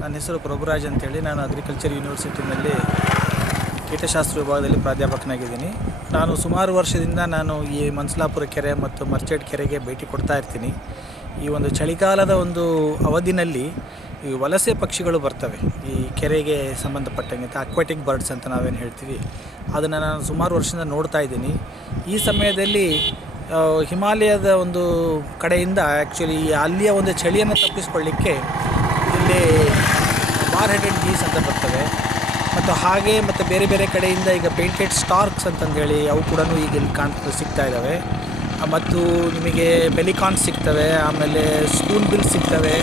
ನನ್ನ ಹೆಸರು ಪ್ರಭುರಾಜ್ ಅಂತೇಳಿ. ನಾನು ಅಗ್ರಿಕಲ್ಚರ್ ಯೂನಿವರ್ಸಿಟಿನಲ್ಲಿ ಕೀಟಶಾಸ್ತ್ರ ವಿಭಾಗದಲ್ಲಿ ಪ್ರಾಧ್ಯಾಪಕನಾಗಿದ್ದೀನಿ. ನಾನು ಸುಮಾರು ವರ್ಷದಿಂದ ಈ ಮನ್ಸಲಾಪುರ ಕೆರೆ ಮತ್ತು ಮರ್ಚೆಡ್ ಕೆರೆಗೆ ಭೇಟಿ ಕೊಡ್ತಾ ಇರ್ತೀನಿ. ಈ ಒಂದು ಚಳಿಗಾಲದ ಒಂದು ಅವಧಿನಲ್ಲಿ ಈ ವಲಸೆ ಪಕ್ಷಿಗಳು ಬರ್ತವೆ ಈ ಕೆರೆಗೆ ಸಂಬಂಧಪಟ್ಟಂಗೆ, ಅಕ್ವಾಟಿಕ್ ಬರ್ಡ್ಸ್ ಅಂತ ನಾವೇನು ಹೇಳ್ತೀವಿ. ಅದನ್ನು ನಾನು ಸುಮಾರು ವರ್ಷದಿಂದ ನೋಡ್ತಾ ಇದ್ದೀನಿ. ಈ ಸಮಯದಲ್ಲಿ ಹಿಮಾಲಯದ ಒಂದು ಕಡೆಯಿಂದ ಆ್ಯಕ್ಚುಲಿ ಅಲ್ಲಿಯ ಒಂದು ಚಳಿಯನ್ನು ತಪ್ಪಿಸ್ಕೊಳ್ಳಿಕ್ಕೆ ಇಲ್ಲಿ ಬಾರ್ ಹೆಡೆಡ್ ಗೀಸ್ ಅಂತ ಬರ್ತವೆ. ಮತ್ತು ಬೇರೆ ಬೇರೆ ಕಡೆಯಿಂದ ಈಗ ಪೇಂಟೆಡ್ ಸ್ಟಾರ್ಕ್ಸ್ ಅಂತಂದೇಳಿ ಅವು ಕೂಡ ಈಗ ಇಲ್ಲಿ ಸಿಗ್ತಾ ಇದ್ದಾವೆ. ಮತ್ತು ನಿಮಗೆ ಪೆಲಿಕಾನ್ಸ್ ಸಿಗ್ತವೆ, ಆಮೇಲೆ ಸ್ಪೂನ್ ಬಿಲ್ ಸಿಗ್ತವೆ,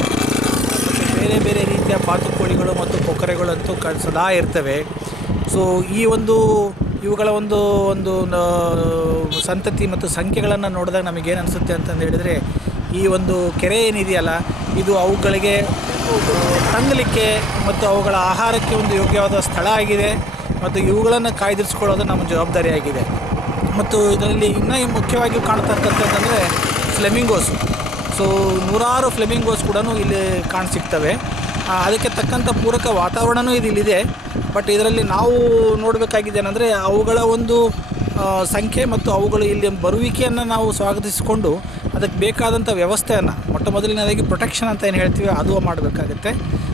ಮತ್ತು ಬೇರೆ ಬೇರೆ ರೀತಿಯ ಬಾತುಕೋಳಿಗಳು ಮತ್ತು ಕೊಕ್ಕರೆಗಳಂತೂ ಸದಾ ಇರ್ತವೆ. ಸೊ ಇವುಗಳ ಒಂದು ಸಂತತಿ ಮತ್ತು ಸಂಖ್ಯೆಗಳನ್ನು ನೋಡಿದಾಗ ನಮಗೇನು ಅನಿಸುತ್ತೆ ಅಂತಂದು ಹೇಳಿದರೆ, ಈ ಒಂದು ಕೆರೆ ಏನಿದೆಯಲ್ಲ ಇದು ಅವುಗಳಿಗೆ ತಂಗಲಿಕ್ಕೆ ಮತ್ತು ಅವುಗಳ ಆಹಾರಕ್ಕೆ ಒಂದು ಯೋಗ್ಯವಾದ ಸ್ಥಳ ಆಗಿದೆ. ಮತ್ತು ಇವುಗಳನ್ನು ಕಾಯ್ದಿರಿಸ್ಕೊಳ್ಳೋದು ನಮ್ಮ ಜವಾಬ್ದಾರಿಯಾಗಿದೆ. ಮತ್ತು ಇದರಲ್ಲಿ ಇನ್ನೂ ಮುಖ್ಯವಾಗಿ ಕಾಣ್ತಾ ಇರ್ತಕ್ಕಂಥದ್ದಂದರೆ ಫ್ಲೆಮಿಂಗೋಸ್. ಸೊ ನೂರಾರು ಫ್ಲೆಮಿಂಗೋಸ್ ಕೂಡ ಇಲ್ಲಿ ಕಾಣಸಿಗ್ತವೆ. ಅದಕ್ಕೆ ತಕ್ಕಂಥ ಪೂರಕ ವಾತಾವರಣವೂ ಇಲ್ಲಿದೆ. ಬಟ್ ಇದರಲ್ಲಿ ನಾವು ನೋಡಬೇಕಾಗಿದೆ ಏನಂದರೆ, ಅವುಗಳ ಒಂದು ಸಂಖ್ಯೆ ಮತ್ತು ಅವುಗಳು ಇಲ್ಲಿ ಬರುವಿಕೆಯನ್ನು ನಾವು ಸ್ವಾಗತಿಸಿಕೊಂಡು ಅದಕ್ಕೆ ಬೇಕಾದಂಥ ವ್ಯವಸ್ಥೆಯನ್ನು ಮೊದಲನೇದಾಗಿ ಪ್ರೊಟೆಕ್ಷನ್ ಅಂತ ಏನು ಹೇಳ್ತೀವಿ ಅದು ಮಾಡಬೇಕಾಗುತ್ತೆ.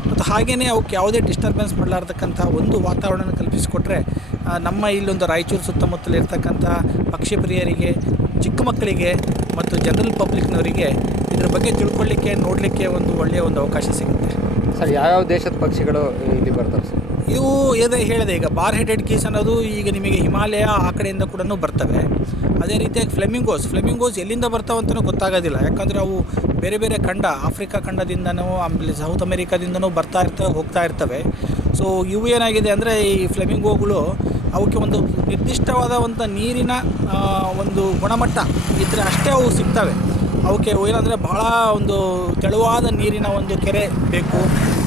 ಮತ್ತು ಹಾಗೆಯೇ ಅವಕ್ಕೆ ಯಾವುದೇ ಡಿಸ್ಟರ್ಬೆನ್ಸ್ ಮಾಡಲಾರ್ದಕ್ಕಂಥ ಒಂದು ವಾತಾವರಣ ಕಲ್ಪಿಸಿಕೊಟ್ರೆ ನಮ್ಮ ಇಲ್ಲೊಂದು ರಾಯಚೂರು ಸುತ್ತಮುತ್ತಲಿರ್ತಕ್ಕಂಥ ಪಕ್ಷಿ ಪ್ರಿಯರಿಗೆ, ಚಿಕ್ಕ ಮಕ್ಕಳಿಗೆ ಮತ್ತು ಜನರಲ್ ಪಬ್ಲಿಕ್ನವರಿಗೆ ಇದರ ಬಗ್ಗೆ ತಿಳ್ಕೊಳ್ಳಿಕ್ಕೆ, ನೋಡಲಿಕ್ಕೆ ಒಂದು ಒಳ್ಳೆಯ ಒಂದು ಅವಕಾಶ ಸಿಗುತ್ತೆ. ಸರ್, ಯಾವ್ಯಾವ ದೇಶದ ಪಕ್ಷಿಗಳು ಇಲ್ಲಿ ಬರ್ತವೆ ಸರ್? ಇವು ಹೇಳಿದೆ ಈಗ ಬಾರ್ ಹೆಡೆಡ್ ಗೀಸ್ ಅನ್ನೋದು ಈಗ ನಿಮಗೆ ಹಿಮಾಲಯ ಆ ಕಡೆಯಿಂದ ಕೂಡ ಬರ್ತವೆ. ಅದೇ ರೀತಿಯಾಗಿ ಫ್ಲೆಮಿಂಗೋಸ್ ಎಲ್ಲಿಂದ ಬರ್ತಾವೆ ಅಂತಲೂ ಗೊತ್ತಾಗೋದಿಲ್ಲ. ಯಾಕಂದರೆ ಅವು ಬೇರೆ ಬೇರೆ ಖಂಡ, ಆಫ್ರಿಕಾ ಖಂಡದಿಂದನೂ ಆಮೇಲೆ ಸೌತ್ ಅಮೇರಿಕಾದಿಂದನೂ ಹೋಗ್ತಾ ಇರ್ತವೆ. ಸೊ ಇವು ಏನಾಗಿದೆ ಅಂದರೆ, ಈ ಫ್ಲೆಮಿಂಗೋಗಳು ಅವಕ್ಕೆ ಒಂದು ನಿರ್ದಿಷ್ಟವಾದ ಒಂದು ನೀರಿನ ಒಂದು ಗುಣಮಟ್ಟ ಇದ್ದರೆ ಅಷ್ಟೇ ಅವು ಸಿಗ್ತವೆ. ಅವಕ್ಕೆ ಏನಂದರೆ ಬಹಳ ಒಂದು ತೆಳುವಾದ ನೀರಿನ ಒಂದು ಕೆರೆ ಬೇಕು.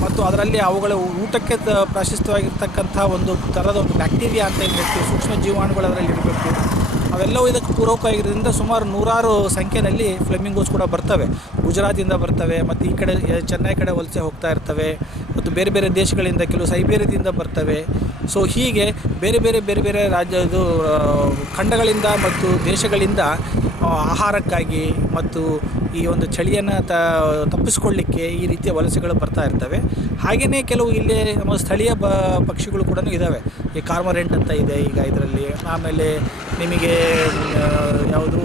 ಮತ್ತು ಅದರಲ್ಲಿ ಅವುಗಳ ಊಟಕ್ಕೆ ಪ್ರಾಶಸ್ತ್ಯವಾಗಿರ್ತಕ್ಕಂಥ ಒಂದು ಥರದ ಒಂದು ಬ್ಯಾಕ್ಟೀರಿಯಾ ಅಂತ ಏನು ಹೇಳ್ತೀವಿ, ಸೂಕ್ಷ್ಮ ಜೀವಾಣುಗಳು ಅದರಲ್ಲಿ ಇರಬೇಕು. ಅವೆಲ್ಲವೂ ಇದಕ್ಕೆ ಪೂರಕವಾಗಿರೋದ್ರಿಂದ ಸುಮಾರು ನೂರಾರು ಸಂಖ್ಯೆಯಲ್ಲಿ ಫ್ಲೆಮಿಂಗೋಸ್ ಕೂಡ ಬರ್ತವೆ. ಗುಜರಾತಿಂದ ಬರ್ತವೆ, ಮತ್ತು ಈ ಕಡೆ ಚೆನ್ನೈ ಕಡೆ ವಲಸೆ ಹೋಗ್ತಾ ಇರ್ತವೆ. ಮತ್ತು ಬೇರೆ ಬೇರೆ ದೇಶಗಳಿಂದ, ಕೆಲವು ಸೈಬೇರಿಯಾದಿಂದ ಬರ್ತವೆ. ಸೊ ಹೀಗೆ ಬೇರೆ ಬೇರೆ ಖಂಡಗಳಿಂದ ಮತ್ತು ದೇಶಗಳಿಂದ ಆಹಾರಕ್ಕಾಗಿ ಮತ್ತು ಈ ಒಂದು ಚಳಿಯನ್ನು ತಪ್ಪಿಸ್ಕೊಳ್ಳಿಕ್ಕೆ ಈ ರೀತಿಯ ವಲಸೆಗಳು ಬರ್ತಾ ಇರ್ತವೆ. ಹಾಗೆಯೇ ಕೆಲವು ಇಲ್ಲಿ ನಮ್ಮ ಸ್ಥಳೀಯ ಪಕ್ಷಿಗಳು ಕೂಡ ಇದ್ದಾವೆ. ಈ ಕಾರ್ಮೊರೆಂಟ್ ಅಂತ ಇದೆ ಈಗ ಇದರಲ್ಲಿ. ಆಮೇಲೆ ನಿಮಗೆ ಯಾವುದು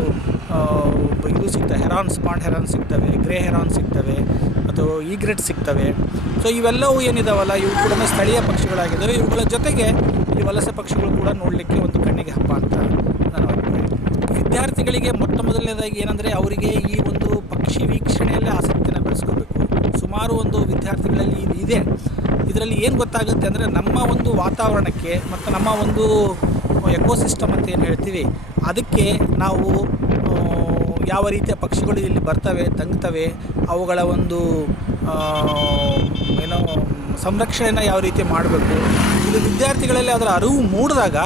ಇದು ಸಿಗ್ತವೆ, ಪಾಂಡ್ ಹೆರಾನ್ ಸಿಗ್ತವೆ, ಗ್ರೇ ಹೆರಾನ್ ಸಿಗ್ತವೆ, ಮತ್ತು ಈಗ್ರೆಟ್ ಸಿಗ್ತವೆ. ಸೊ ಇವೆಲ್ಲವೂ ಏನಿದಾವಲ್ಲ ಇವು ಕೂಡ ಸ್ಥಳೀಯ ಪಕ್ಷಿಗಳಾಗಿದ್ದಾವೆ. ಇವುಗಳ ಜೊತೆಗೆ ಈ ವಲಸೆ ಪಕ್ಷಿಗಳು ಕೂಡ ನೋಡಲಿಕ್ಕೆ ಒಂದು ಕಣ್ಣಿಗೆ ಹಬ್ಬ ಅಂತ ನಾನು ಅಭಿಪ್ರಾಯ. ವಿದ್ಯಾರ್ಥಿಗಳಿಗೆ ಮೊದಲನೇದಾಗಿ ಏನಂದರೆ, ಅವರಿಗೆ ಈ ಒಂದು ಪಕ್ಷಿ ವೀಕ್ಷಣೆಯಲ್ಲೇ ಆಸಕ್ತಿಯನ್ನು ಬೆಳೆಸ್ಕೋಬೇಕು. ಸುಮಾರು ಒಂದು ವಿದ್ಯಾರ್ಥಿಗಳಲ್ಲಿ ಇದು ಇದೆ. ಇದರಲ್ಲಿ ಏನು ಗೊತ್ತಾಗುತ್ತೆ ಅಂದರೆ, ನಮ್ಮ ಒಂದು ವಾತಾವರಣಕ್ಕೆ ಮತ್ತು ನಮ್ಮ ಒಂದು ಎಕೋಸಿಸ್ಟಮ್ ಅಂತ ಏನು ಹೇಳ್ತೀವಿ ಅದಕ್ಕೆ ನಾವು ಯಾವ ರೀತಿಯ ಪಕ್ಷಿಗಳು ಇಲ್ಲಿ ಬರ್ತವೆ, ತಂಗ್ತವೆ, ಅವುಗಳ ಒಂದು ಸಂರಕ್ಷಣೆಯನ್ನು ಯಾವ ರೀತಿ ಮಾಡಬೇಕು, ಇದು ವಿದ್ಯಾರ್ಥಿಗಳಲ್ಲಿ ಅದರ ಅರಿವು ಮೂಡಿದಾಗ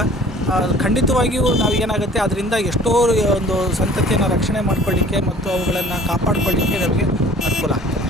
ಖಂಡಿತವಾಗಿಯೂ ನಾವೇನಾಗುತ್ತೆ ಅದರಿಂದ ಎಷ್ಟೋ ಒಂದು ಸಂತತಿಯನ್ನು ರಕ್ಷಣೆ ಮಾಡಿಕೊಳ್ಳಿಕ್ಕೆ ಮತ್ತು ಅವುಗಳನ್ನು ಕಾಪಾಡಿಕೊಳ್ಳಿಕ್ಕೆ ನಮಗೆ ಅನುಕೂಲ ಆಗ್ತದೆ.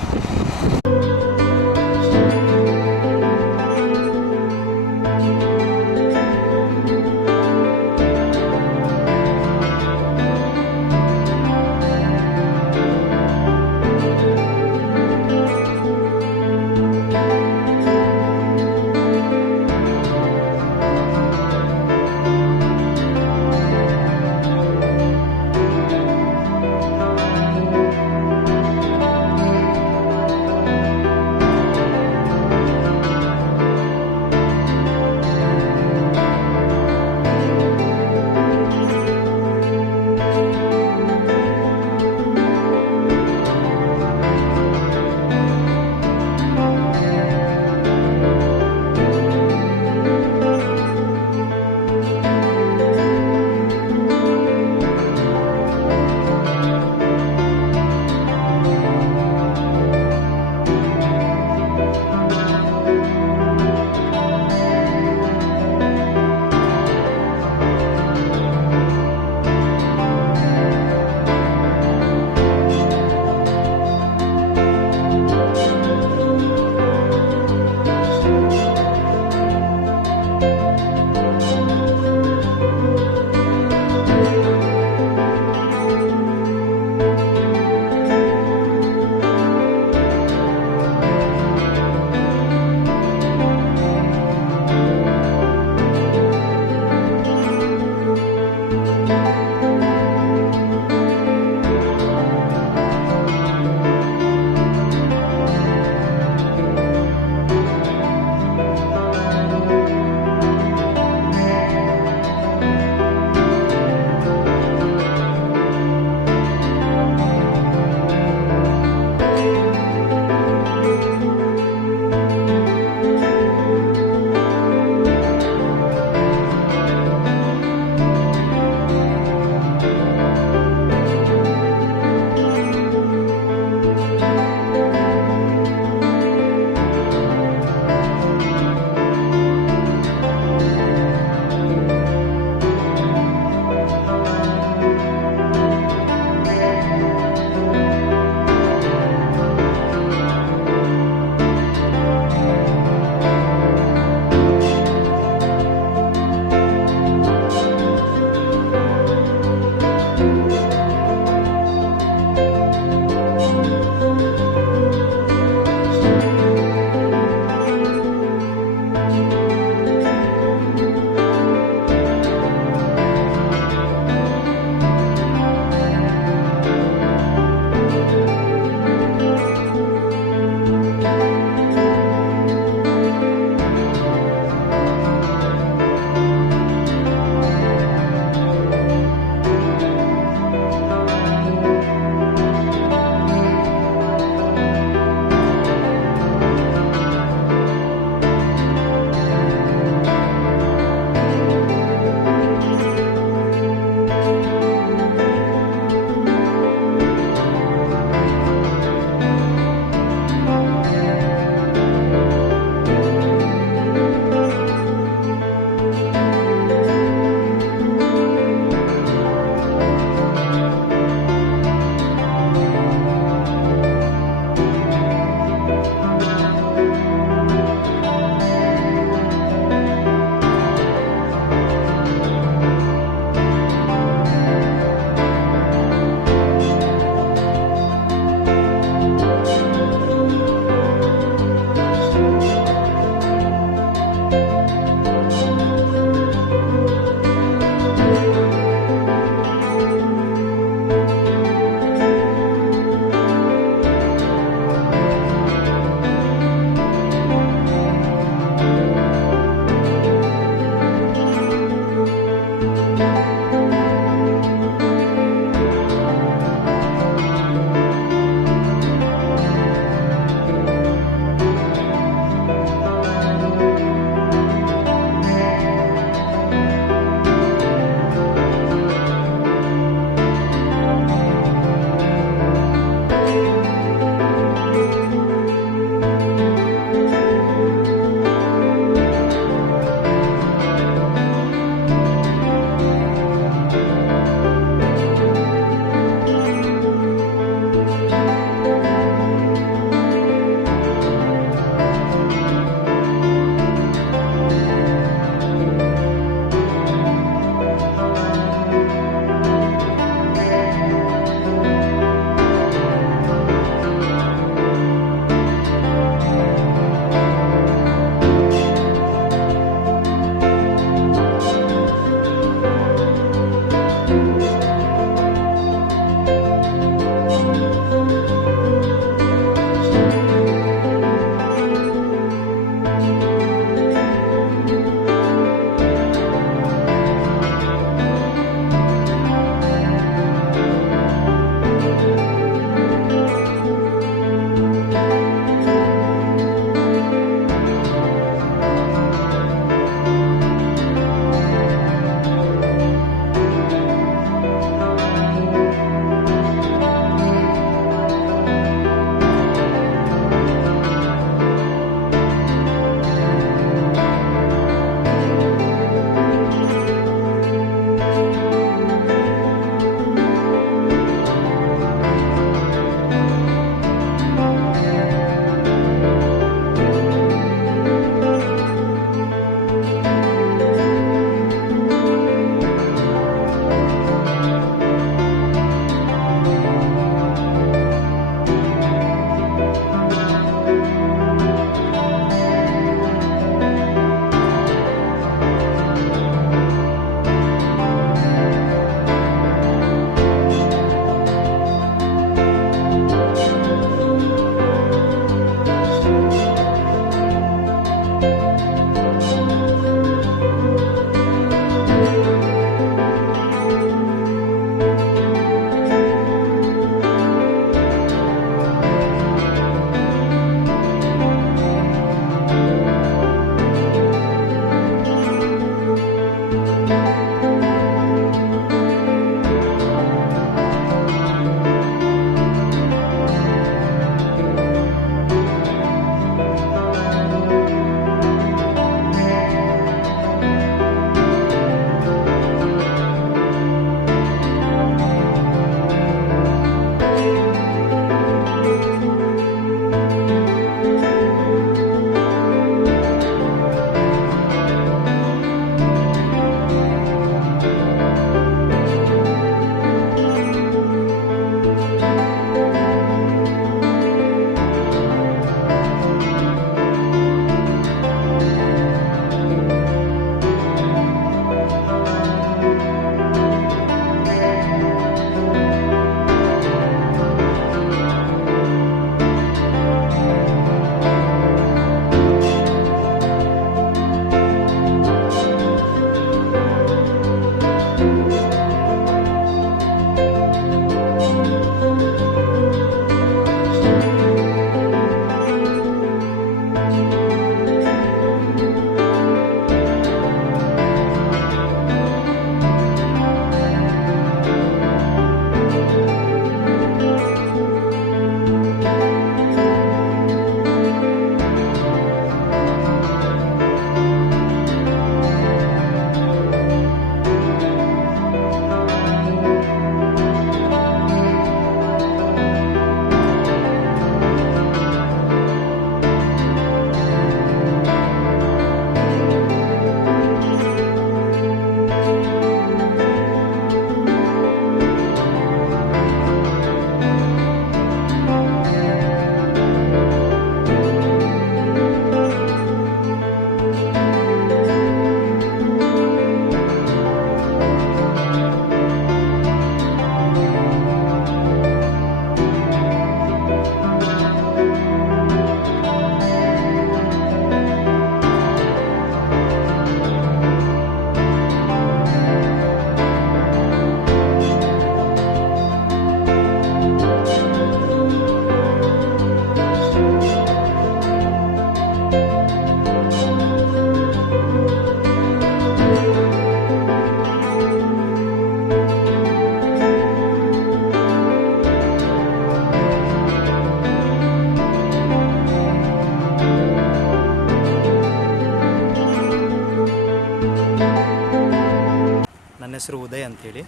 ನನ್ನ ಹೆಸರು ಉದಯ್ ಅಂತೇಳಿ.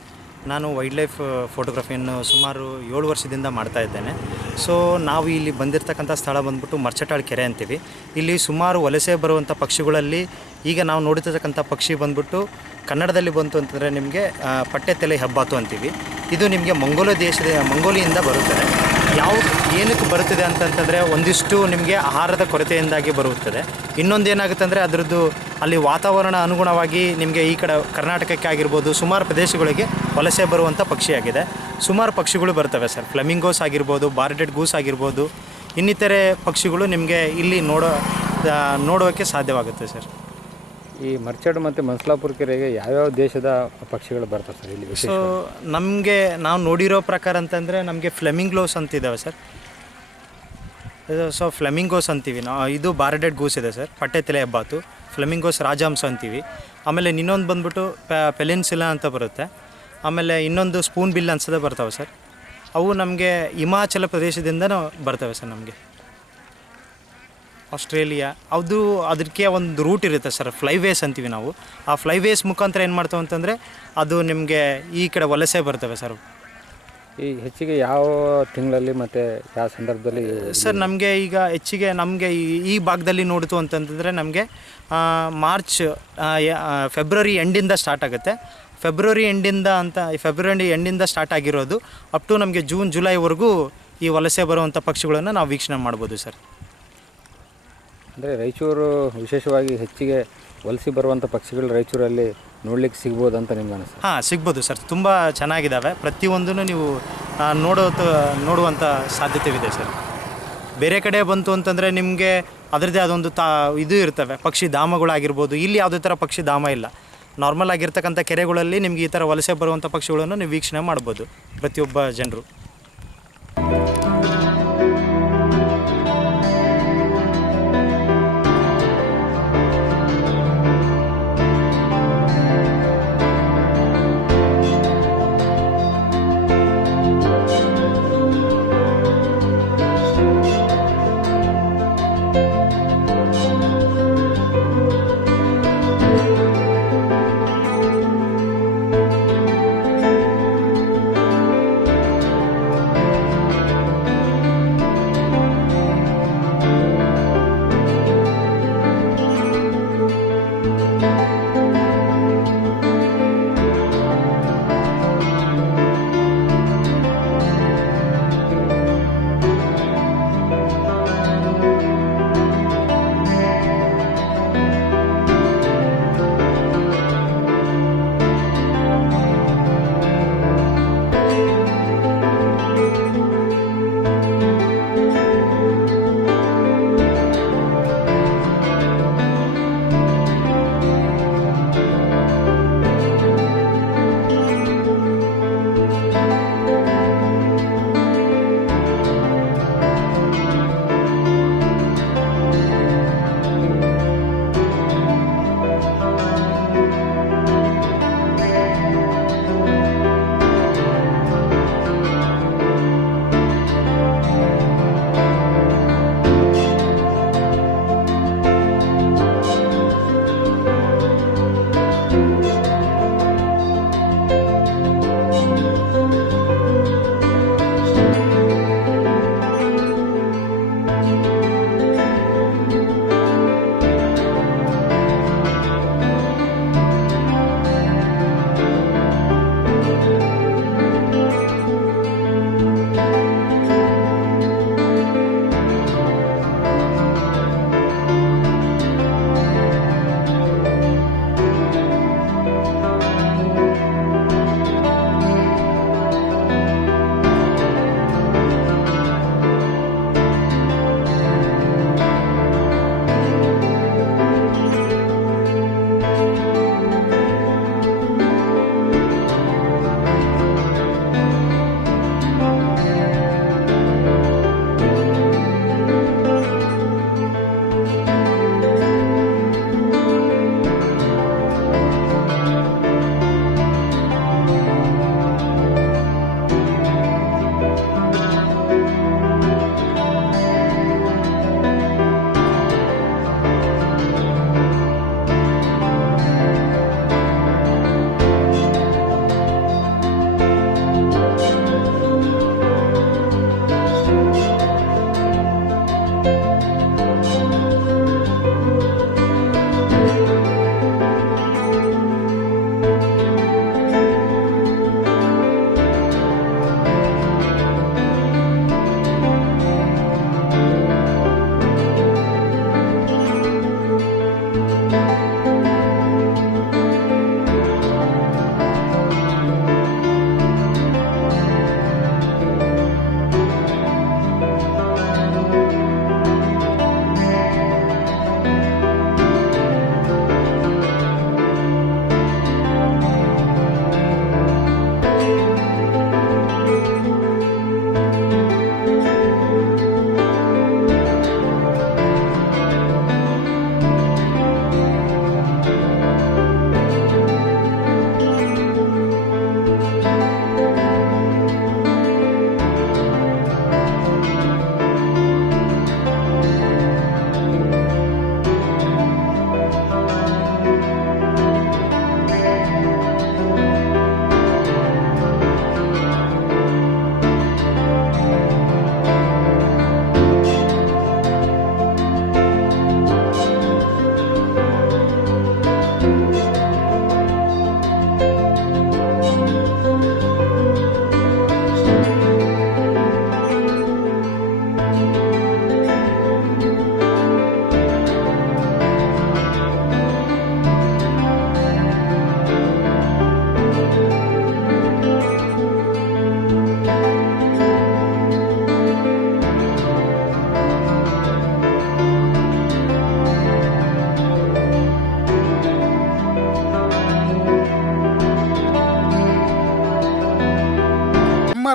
ನಾನು ವೈಲ್ಡ್ ಲೈಫ್ ಫೋಟೋಗ್ರಫಿಯನ್ನು ಸುಮಾರು 7 ವರ್ಷದಿಂದ ಮಾಡ್ತಾ ಇದ್ದೇನೆ. ಸೊ ನಾವು ಇಲ್ಲಿ ಬಂದಿರತಕ್ಕಂಥ ಸ್ಥಳ ಬಂದ್ಬಿಟ್ಟು ಮರ್ಚಟಾಳ್ ಕೆರೆ ಅಂತೀವಿ. ಇಲ್ಲಿ ಸುಮಾರು ವಲಸೆ ಬರುವಂಥ ಪಕ್ಷಿಗಳಲ್ಲಿ ಈಗ ನಾವು ನೋಡ್ತಿರ್ತಕ್ಕಂಥ ಪಕ್ಷಿ ಬಂದ್ಬಿಟ್ಟು ಕನ್ನಡದಲ್ಲಿ ಬಂತು ಅಂತಂದರೆ ನಿಮಗೆ ಪಟ್ಟೆತಲೆ ಹೆಬ್ಬಾತು ಅಂತೀವಿ. ಇದು ನಿಮಗೆ ಮಂಗೋಲಿಯಿಂದ ಬರುತ್ತದೆ. ಏನಕ್ಕೆ ಬರುತ್ತದೆ ಅಂತಂತಂದರೆ ಒಂದಿಷ್ಟು ನಿಮಗೆ ಆಹಾರದ ಕೊರತೆಯಿಂದಾಗಿ ಬರುತ್ತದೆ. ಇನ್ನೊಂದು ಏನಾಗುತ್ತೆ ಅಂದರೆ ಅದರದ್ದು ಅಲ್ಲಿ ವಾತಾವರಣ ಅನುಗುಣವಾಗಿ ನಿಮಗೆ ಈ ಕಡೆ ಕರ್ನಾಟಕಕ್ಕೆ ಆಗಿರ್ಬೋದು ಸುಮಾರು ಪ್ರದೇಶಗಳಿಗೆ ವಲಸೆ ಬರುವಂಥ ಪಕ್ಷಿಯಾಗಿದೆ. ಸುಮಾರು ಪಕ್ಷಿಗಳು ಬರ್ತವೆ ಸರ್. ಫ್ಲೆಮಿಂಗೋಸ್ ಆಗಿರ್ಬೋದು, ಬಾರ್ಡೆಡ್ ಗೂಸ್ ಆಗಿರ್ಬೋದು, ಇನ್ನಿತರೆ ಪಕ್ಷಿಗಳು ನಿಮಗೆ ಇಲ್ಲಿ ನೋಡೋಕ್ಕೆ ಸಾಧ್ಯವಾಗುತ್ತೆ ಸರ್. ಈ ಮರ್ಚಡ್ ಮತ್ತು ಮನ್ಸಲಾಪುರ ಕೆರೆಗೆ ಯಾವ್ಯಾವ ದೇಶದ ಪಕ್ಷಿಗಳು ಬರ್ತವೆ ಸರ್ ಇಲ್ಲಿ? ಸೊ ನಮಗೆ ನಾವು ನೋಡಿರೋ ಪ್ರಕಾರ ಅಂತಂದರೆ ನಮಗೆ ಫ್ಲೆಮಿಂಗ್ಲೋಸ್ ಅಂತಿದ್ದಾವೆ ಸರ್. ಸೊ ಫ್ಲೆಮಿಂಗೋಸ್ ಅಂತೀವಿ ನಾವು. ಇದು ಬಾರ್ಡೆಡ್ ಗೂಸ್ ಇದೆ ಸರ್, ಪಟ್ಟೆತಲೆ ಹೆಬ್ಬಾತು. ಫ್ಲೆಮಿಂಗೋಸ್ ರಾಜಹಂಸ ಅಂತೀವಿ. ಆಮೇಲೆ ಇನ್ನೊಂದು ಬಂದ್ಬಿಟ್ಟು ಪೆಲಿನ್ಸಿಲಾ ಅಂತ ಬರುತ್ತೆ. ಆಮೇಲೆ ಇನ್ನೊಂದು ಸ್ಪೂನ್ ಬಿಲ್ ಅನ್ಸದೆ ಬರ್ತವೆ ಸರ್. ಅವು ನಮಗೆ ಹಿಮಾಚಲ ಪ್ರದೇಶದಿಂದನೂ ಬರ್ತವೆ ಸರ್. ನಮಗೆ ಆಸ್ಟ್ರೇಲಿಯಾ ಅದಕ್ಕೆ ಒಂದು ರೂಟ್ ಇರುತ್ತೆ ಸರ್, ಫ್ಲೈವೇಸ್ ಅಂತೀವಿ ನಾವು. ಆ ಫ್ಲೈವೇಸ್ ಮುಖಾಂತರ ಏನು ಮಾಡ್ತಾವೆ ಅಂತಂದರೆ ಅದು ನಿಮಗೆ ಈ ಕಡೆ ವಲಸೆ ಬರ್ತವೆ ಸರ್. ಈ ಹೆಚ್ಚಿಗೆ ಯಾವ ತಿಂಗಳಲ್ಲಿ ಮತ್ತು ಯಾವ ಸಂದರ್ಭದಲ್ಲಿ ಸರ್? ನಮಗೆ ಈಗ ಹೆಚ್ಚಿಗೆ ನಮಗೆ ಈ ಭಾಗದಲ್ಲಿ ನೋಡ್ತು ಅಂತಂತಂದರೆ ನಮಗೆ ಫೆಬ್ರವರಿ ಎಂಡಿಂದ ಸ್ಟಾರ್ಟ್ ಆಗುತ್ತೆ. ಫೆಬ್ರವರಿ ಎಂಡಿಂದ ಸ್ಟಾರ್ಟ್ ಆಗಿರೋದು ಅಪ್ ಟು ನಮಗೆ ಜೂನ್ ಜುಲೈವರೆಗೂ ಈ ವಲಸೆ ಬರುವಂಥ ಪಕ್ಷಿಗಳನ್ನು ನಾವು ವೀಕ್ಷಣೆ ಮಾಡ್ಬೋದು ಸರ್. ಅಂದರೆ ರಾಯಚೂರು ವಿಶೇಷವಾಗಿ ಹೆಚ್ಚಿಗೆ ವಲಸೆ ಬರುವಂಥ ಪಕ್ಷಿಗಳು ರಾಯಚೂರಲ್ಲಿ ನೋಡ್ಲಿಕ್ಕೆ ಸಿಗ್ಬೋದು ಅಂತ ನಿಮ್ಗೆ ಅನಿಸ್ತದೆ? ಹಾಂ, ಸಿಗ್ಬೋದು ಸರ್. ತುಂಬ ಚೆನ್ನಾಗಿದ್ದಾವೆ. ಪ್ರತಿಯೊಂದನ್ನು ನೀವು ನೋಡುವಂಥ ಸಾಧ್ಯತೆವಿದೆ ಸರ್. ಬೇರೆ ಕಡೆ ಬಂತು ಅಂತಂದರೆ ನಿಮಗೆ ಅದರದ್ದೇ ಅದೊಂದು ಇದು ಇರ್ತವೆ, ಪಕ್ಷಿ ಧಾಮಗಳಾಗಿರ್ಬೋದು. ಇಲ್ಲಿ ಯಾವುದೇ ಥರ ಪಕ್ಷಿ ಧಾಮ ಇಲ್ಲ. ನಾರ್ಮಲ್ ಆಗಿರ್ತಕ್ಕಂಥ ಕೆರೆಗಳಲ್ಲಿ ನಿಮ್ಗೆ ಈ ಥರ ವಲಸೆ ಬರುವಂಥ ಪಕ್ಷಿಗಳನ್ನು ನೀವು ವೀಕ್ಷಣೆ ಮಾಡ್ಬೋದು ಪ್ರತಿಯೊಬ್ಬ ಜನರು.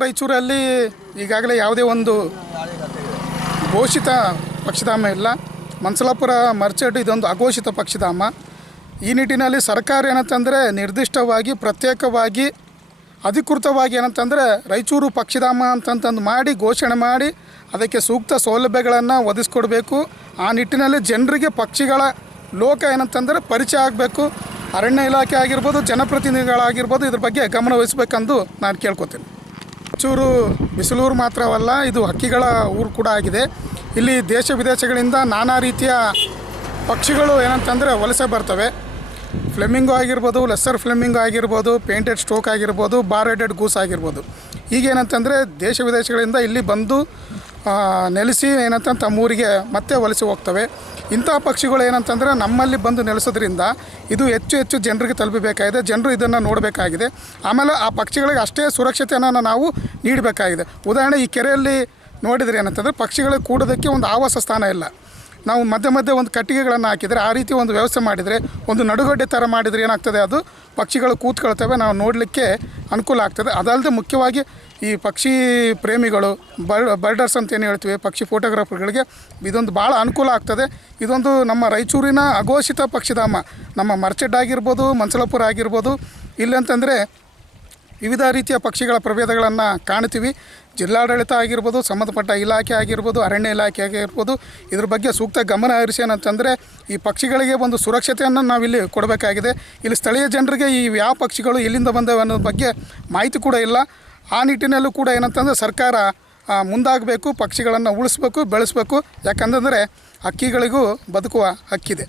ರಾಯಚೂರಲ್ಲಿ ಈಗಾಗಲೇ ಯಾವುದೇ ಒಂದು ಘೋಷಿತ ಪಕ್ಷಿಧಾಮ ಇಲ್ಲ. ಮಂಸಲಾಪುರ ಮರ್ಚೆಡ್ ಇದೊಂದು ಅಘೋಷಿತ ಪಕ್ಷಿಧಾಮ. ಈ ನಿಟ್ಟಿನಲ್ಲಿ ಸರ್ಕಾರ ಏನಂತಂದರೆ ನಿರ್ದಿಷ್ಟವಾಗಿ ಪ್ರತ್ಯೇಕವಾಗಿ ಅಧಿಕೃತವಾಗಿ ಏನಂತಂದರೆ ರಾಯಚೂರು ಪಕ್ಷಿಧಾಮ ಅಂತಂತಂದು ಮಾಡಿ ಘೋಷಣೆ ಮಾಡಿ ಅದಕ್ಕೆ ಸೂಕ್ತ ಸೌಲಭ್ಯಗಳನ್ನು ಒದಗಿಸ್ಕೊಡ್ಬೇಕು. ಆ ನಿಟ್ಟಿನಲ್ಲಿ ಜನರಿಗೆ ಪಕ್ಷಿಗಳ ಲೋಕ ಏನಂತಂದರೆ ಪರಿಚಯ ಆಗಬೇಕು. ಅರಣ್ಯ ಇಲಾಖೆ ಆಗಿರ್ಬೋದು, ಜನಪ್ರತಿನಿಧಿಗಳಾಗಿರ್ಬೋದು ಇದ್ರ ಬಗ್ಗೆ ಗಮನ ವಹಿಸಬೇಕೆಂದು ನಾನು ಕೇಳ್ಕೊತೀನಿ. ರಾಯಚೂರು ಬಿಸಿಲೂರು ಮಾತ್ರವಲ್ಲ, ಇದು ಹಕ್ಕಿಗಳ ಊರು ಕೂಡ ಆಗಿದೆ. ಇಲ್ಲಿ ದೇಶ ವಿದೇಶಗಳಿಂದ ನಾನಾ ರೀತಿಯ ಪಕ್ಷಿಗಳು ಏನಂತಂದರೆ ವಲಸೆ ಬರ್ತವೆ. ಫ್ಲೆಮಿಂಗೋ ಆಗಿರ್ಬೋದು, ಲೆಸ್ಸರ್ ಫ್ಲೆಮಿಂಗೋ ಆಗಿರ್ಬೋದು, ಪೇಂಟೆಡ್ ಸ್ಟೋಕ್ ಆಗಿರ್ಬೋದು, ಬಾರ್ ಹೆಡೆಡ್ ಗೂಸ್ ಆಗಿರ್ಬೋದು. ಈಗೇನಂತಂದರೆ ದೇಶ ವಿದೇಶಗಳಿಂದ ಇಲ್ಲಿ ಬಂದು ನೆಲೆಸಿ ಏನಂತ ತಮ್ಮೂರಿಗೆ ಮತ್ತೆ ವಲಸೆ ಹೋಗ್ತವೆ. ಇಂಥ ಪಕ್ಷಿಗಳು ಏನಂತಂದರೆ ನಮ್ಮಲ್ಲಿ ಬಂದು ನೆಲೆಸೋದ್ರಿಂದ ಇದು ಹೆಚ್ಚು ಹೆಚ್ಚು ಜನರಿಗೆ ತಲುಪಬೇಕಾಗಿದೆ. ಜನರು ಇದನ್ನು ನೋಡಬೇಕಾಗಿದೆ. ಆಮೇಲೆ ಆ ಪಕ್ಷಿಗಳಿಗೆ ಅಷ್ಟೇ ಸುರಕ್ಷತೆಯನ್ನು ನಾವು ನೀಡಬೇಕಾಗಿದೆ. ಉದಾಹರಣೆ, ಈ ಕೆರೆಯಲ್ಲಿ ನೋಡಿದರೆ ಏನಂತಂದರೆ ಪಕ್ಷಿಗಳಿಗೆ ಕೂಡೋದಕ್ಕೆ ಒಂದು ಆವಾಸ ಸ್ಥಾನ ಇಲ್ಲ. ನಾವು ಮಧ್ಯೆ ಮಧ್ಯೆ ಒಂದು ಕಟ್ಟಿಗೆಗಳನ್ನು ಹಾಕಿದರೆ, ಆ ರೀತಿ ಒಂದು ವ್ಯವಸ್ಥೆ ಮಾಡಿದರೆ, ಒಂದು ನಡುಗಡ್ಡೆ ಥರ ಮಾಡಿದರೆ ಏನಾಗ್ತದೆ, ಅದು ಪಕ್ಷಿಗಳು ಕೂತ್ಕೊಳ್ತವೆ, ನಾವು ನೋಡಲಿಕ್ಕೆ ಅನುಕೂಲ ಆಗ್ತದೆ. ಅದಲ್ಲದೆ ಮುಖ್ಯವಾಗಿ ಈ ಪಕ್ಷಿ ಪ್ರೇಮಿಗಳು, ಬರ್ಡರ್ಸ್ ಅಂತ ಏನು ಹೇಳ್ತೀವಿ, ಪಕ್ಷಿ ಫೋಟೋಗ್ರಾಫರ್ಗಳಿಗೆ ಇದೊಂದು ಭಾಳ ಅನುಕೂಲ ಆಗ್ತದೆ. ಇದೊಂದು ನಮ್ಮ ರಾಯಚೂರಿನ ಅಘೋಷಿತ ಪಕ್ಷಿಧಾಮ. ನಮ್ಮ ಮರ್ಚೆಡ್ ಆಗಿರ್ಬೋದು, ಮಂಸಲಾಪುರ ಆಗಿರ್ಬೋದು, ಇಲ್ಲಂತಂದರೆ ವಿವಿಧ ರೀತಿಯ ಪಕ್ಷಿಗಳ ಪ್ರಭೇದಗಳನ್ನು ಕಾಣ್ತೀವಿ. ಜಿಲ್ಲಾಡಳಿತ ಆಗಿರ್ಬೋದು, ಸಂಬಂಧಪಟ್ಟ ಇಲಾಖೆ ಆಗಿರ್ಬೋದು, ಅರಣ್ಯ ಇಲಾಖೆ ಆಗಿರ್ಬೋದು, ಇದ್ರ ಬಗ್ಗೆ ಸೂಕ್ತ ಗಮನ ಹರಿಸಿ ಏನಂತಂದರೆ ಈ ಪಕ್ಷಿಗಳಿಗೆ ಒಂದು ಸುರಕ್ಷತೆಯನ್ನು ನಾವಿಲ್ಲಿ ಕೊಡಬೇಕಾಗಿದೆ. ಇಲ್ಲಿ ಸ್ಥಳೀಯ ಜನರಿಗೆ ಈ ಯಾವ ಪಕ್ಷಿಗಳು ಎಲ್ಲಿಂದ ಬಂದವೆ ಅನ್ನೋದ್ರ ಬಗ್ಗೆ ಮಾಹಿತಿ ಕೂಡ ಇಲ್ಲ. ಆ ನಿಟ್ಟಿನಲ್ಲೂ ಕೂಡ ಏನಂತಂದರೆ ಸರ್ಕಾರ ಮುಂದಾಗಬೇಕು, ಪಕ್ಷಿಗಳನ್ನು ಉಳಿಸ್ಬೇಕು, ಬೆಳೆಸಬೇಕು. ಯಾಕಂತಂದರೆ ಹಕ್ಕಿಗಳಿಗೂ ಬದುಕುವ ಹಕ್ಕಿದೆ.